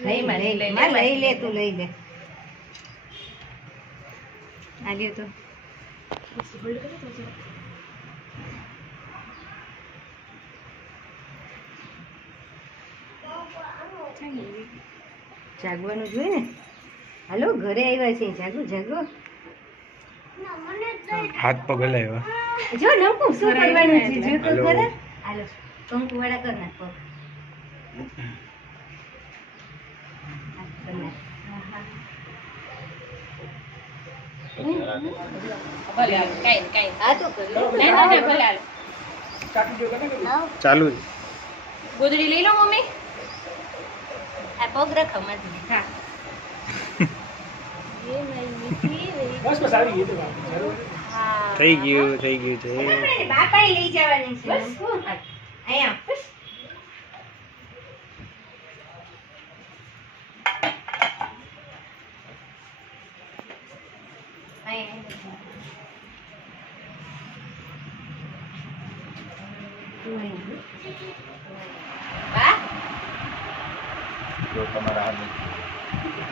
લઈ લઈ લે તું લઈ લે આલ્યો તો જાગવાનું જોઈએ ને હાલો ઘરે આવ્યા છે જાગો જાગો હાથ પગ હલાવ્યા જો નમકું શું કરવાનું છે જો તો ખરા હાલો કંકુ વાળા કર નાખો ચાલુ ગોદડી લઈ લો મમ્મી આ પગ રખો માથે હા થઈ ગયું છે બાપા લઈ જવાની છે અહીંયા તમારા હાથ